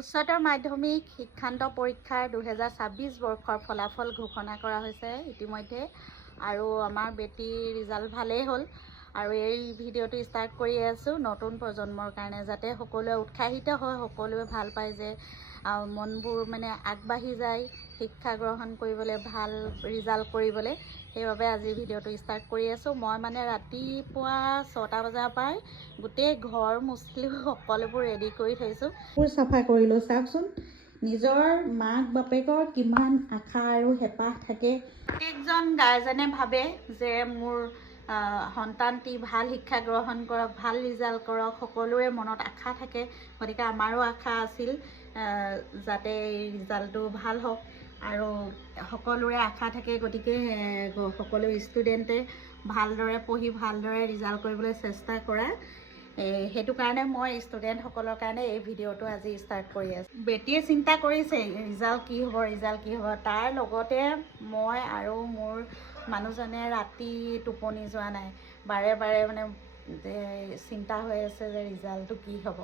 উচ্চতৰ মাধ্যমিক শিক্ষান্ত পৰীক্ষাৰ 2026 বৰ্ষৰ ফলাফল ঘোষণা কৰা হৈছে ইতিমধ্যে আৰু আমাৰ বেটিৰ ৰিজাল্ট ভালেই হ'ল আৰু এই ভিডিঅ'টো ষ্টাৰ্ট কৰি আছোঁ নতুন প্ৰজন্মৰ কাৰণে যাতে সকলোৱে উৎসাহিত হয় সকলোৱে ভাল পায় যে মনবোৰ মানে আগবাঢ়ি যায় শিক্ষা গ্ৰহণ কৰিবলৈ ভাল ৰিজাল্ট কৰিবলৈ সেইবাবে আজি ভিডিঅ'টো ষ্টাৰ্ট কৰি আছোঁ মই মানে ৰাতিপুৱা 6টা বজাৰ পৰাই গোটেই ঘৰ মুছলি সকলোবোৰ ৰেডি কৰি থৈছোঁ চাফা কৰিলোঁ চাওকচোন নিজৰ মাক বাপেকৰ কিমান আশা আৰু হেঁপাহ থাকে প্ৰত্যেকজন গাৰ্জেনে ভাবে যে মোৰ সন্তানটি ভাল শিক্ষা গ্ৰহণ কৰক ভাল ৰিজাল্ট কৰক সকলোৰে মনত আশা থাকে গতিকে আমাৰো আশা আছিল যাতে ৰিজাল্টটো ভাল হওক আৰু সকলোৰে আশা থাকে গতিকে সকলো ষ্টুডেণ্টে ভালদৰে পঢ়ি ভালদৰে ৰিজাল্ট কৰিবলৈ চেষ্টা কৰা সেইটো কাৰণে মই ষ্টুডেণ্টসকলৰ কাৰণে এই ভিডিঅ'টো আজি ষ্টাৰ্ট কৰি আছোঁ বেটিয়ে চিন্তা কৰিছে ৰিজাল্ট কি হ'ব তাৰ লগতে মই আৰু মোৰ মানুহজনে ৰাতি টোপনি যোৱা নাই বাৰে বাৰে মানে চিন্তা হৈ আছে যে ৰিজাল্টটো কি হ'ব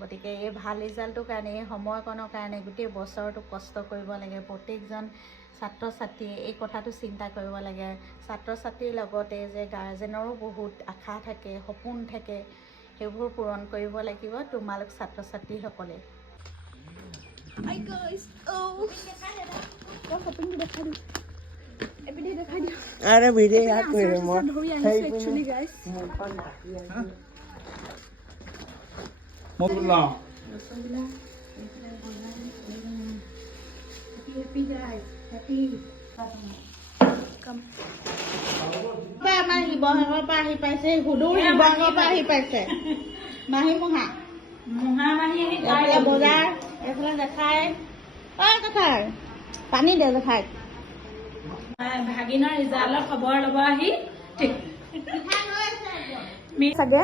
গতিকে এই ভাল ৰিজাল্টটোৰ কাৰণে এই সময়কণৰ কাৰণে গোটেই বছৰটো কষ্ট কৰিব লাগে প্ৰত্যেকজন ছাত্ৰ ছাত্ৰীয়ে এই কথাটো চিন্তা কৰিব লাগে ছাত্ৰ ছাত্ৰীৰ লগতে যে গাৰ্জেনৰো বহুত আশা থাকে সপোন থাকে সেইবোৰ পূৰণ কৰিব লাগিব তোমালোক ছাত্ৰ ছাত্ৰীসকলে Hi guys, Ada video aku remote. Hey actually guys. Mobillah. Happy guys, happy. Come. আমাৰ শিৱসাগৰৰ পৰা আহি পাইছে হুদুৰ শিৱসাগৰৰ পৰা আহি পাইছে মাহী মুহা মাহী এইফালে বজাৰ এইফালে দেখাই কথাই পানী দে দেখাই ভাগিনৰ ৰিজাল্টৰ খবৰ ল'ব আহি ঠিক চাগে